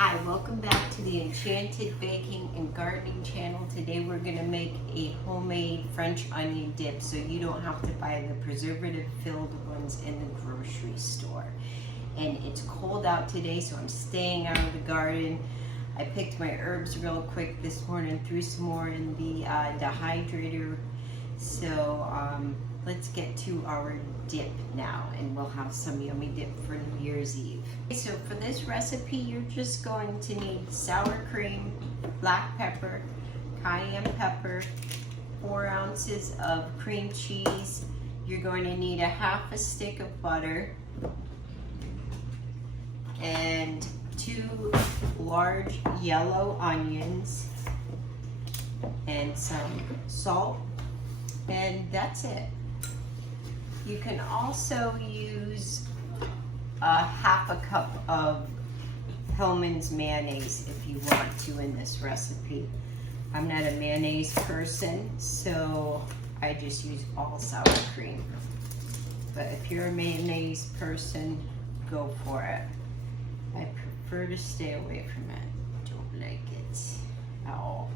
Hi, welcome back to the Enchanted Baking and Gardening channel. Today we're going to make a homemade French onion dip so you don't have to buy the preservative-filled ones in the grocery store. And it's cold out today, so I'm staying out of the garden. I picked my herbs real quick this morning, threw some more in the dehydrator. So let's get to our dip now, and we'll have some yummy dip for New Year's Eve. So for this recipe, you're just going to need sour cream, black pepper, cayenne pepper, 4 ounces of cream cheese. You're going to need a half a stick of butter and 2 large yellow onions and some salt, and that's it. You can also use a half a cup of Hellmann's mayonnaise if you want to in this recipe. I'm not a mayonnaise person, so I just use all sour cream. But if you're a mayonnaise person, go for it. I prefer to stay away from it. Don't like it at all.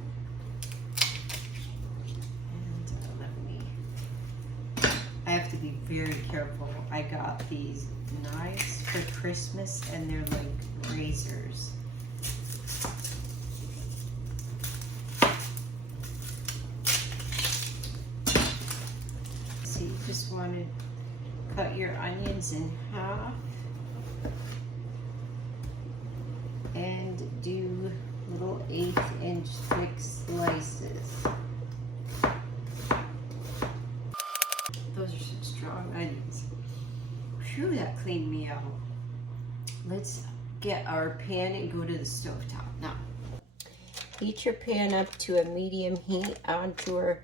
I have to be very careful. I got these knives for Christmas and they're like razors. So you just want to cut your onions in half and do little 1/8-inch thick slices. Those are some strong onions. Phew, that cleaned me out. Let's get our pan and go to the stovetop. Now, heat your pan up to a medium heat. Onto our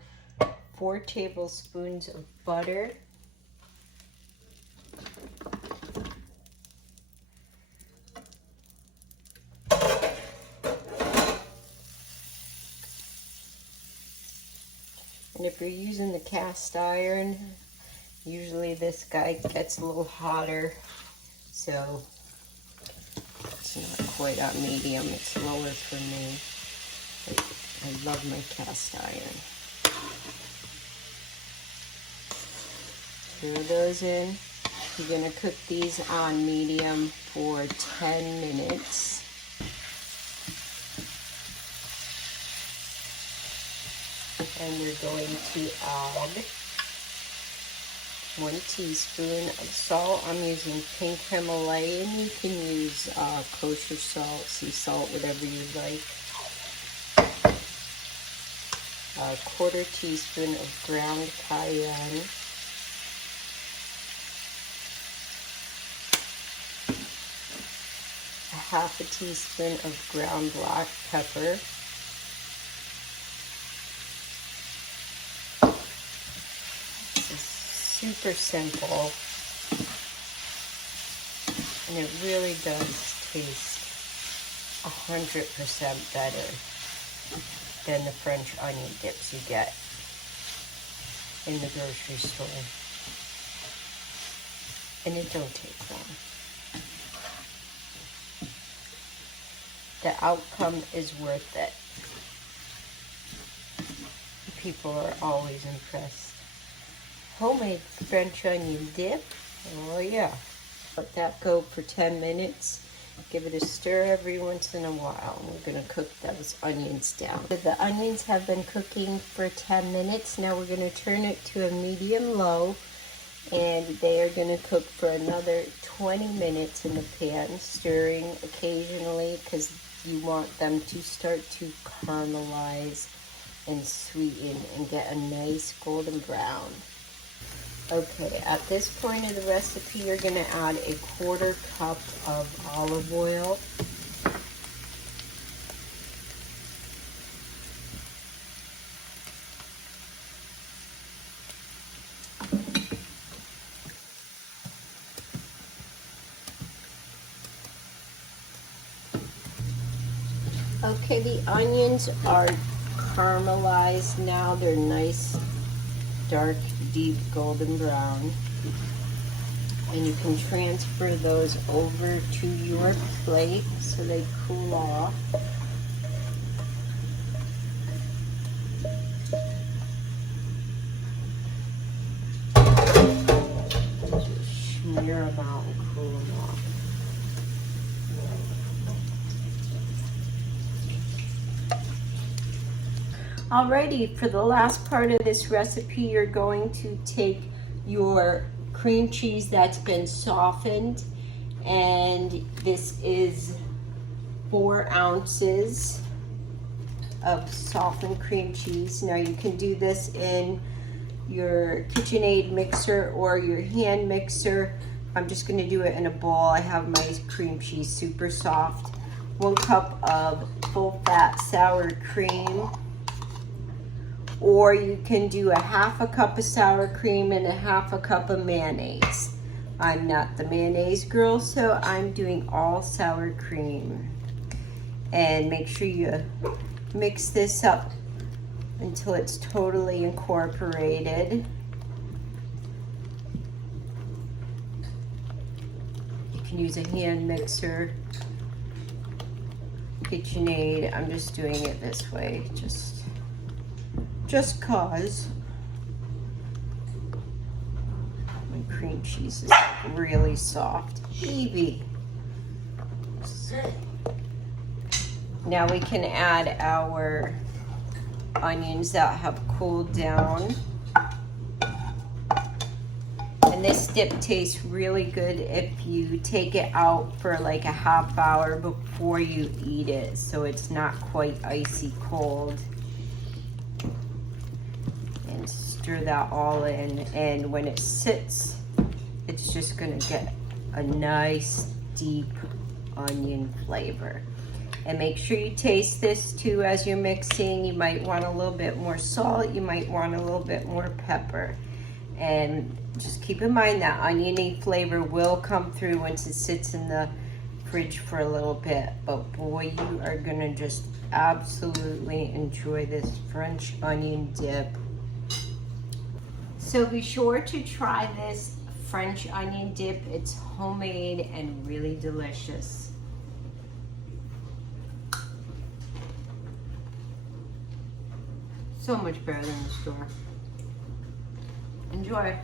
4 tablespoons of butter. And if you're using the cast iron, usually this guy gets a little hotter, so it's not quite on medium, it's lower for me. But I love my cast iron. Throw those in. You're gonna cook these on medium for 10 minutes. And we're going to add 1 teaspoon of salt. I'm using pink Himalayan. You can use kosher salt, sea salt, whatever you like. 1/4 teaspoon of ground cayenne. A 1/2 teaspoon of ground black pepper. Super simple, and it really does taste 100% better than the French onion dips you get in the grocery store, and it don't take long. The outcome is worth it. People are always impressed. Homemade French onion dip. Oh yeah. Let that go for 10 minutes. Give it a stir every once in a while. We're going to cook those onions down. So the onions have been cooking for 10 minutes. Now we're going to turn it to a medium low, and they are going to cook for another 20 minutes in the pan, stirring occasionally because you want them to start to caramelize and sweeten and get a nice golden brown. Okay, at this point of the recipe, you're going to add a 1/4 cup of olive oil. Okay, the onions are caramelized now. They're nice, dark, deep golden brown. And you can transfer those over to your plate so they cool off. Just smear them out and cool them off. Alrighty, for the last part of this recipe, you're going to take your cream cheese that's been softened, and this is 4 ounces of softened cream cheese. Now you can do this in your KitchenAid mixer or your hand mixer. I'm just going to do it in a bowl. I have my cream cheese super soft. 1 cup of full fat sour cream. Or you can do a 1/2 cup of sour cream and a 1/2 cup of mayonnaise. I'm not the mayonnaise girl, so I'm doing all sour cream. And make sure you mix this up until it's totally incorporated. You can use a hand mixer, KitchenAid. I'm just doing it this way, just cause my cream cheese is really soft. Evie. Now we can add our onions that have cooled down. And this dip tastes really good if you take it out for like a 1/2 hour before you eat it, so it's not quite icy cold. Stir that all in, and when it sits, it's just going to get a nice deep onion flavor. And make sure you taste this too as you're mixing. You might want a little bit more salt, you might want a little bit more pepper, and just keep in mind that oniony flavor will come through once it sits in the fridge for a little bit. But boy, you are going to just absolutely enjoy this French onion dip. So be sure to try this French onion dip. It's homemade and really delicious. So much better than the store. Enjoy.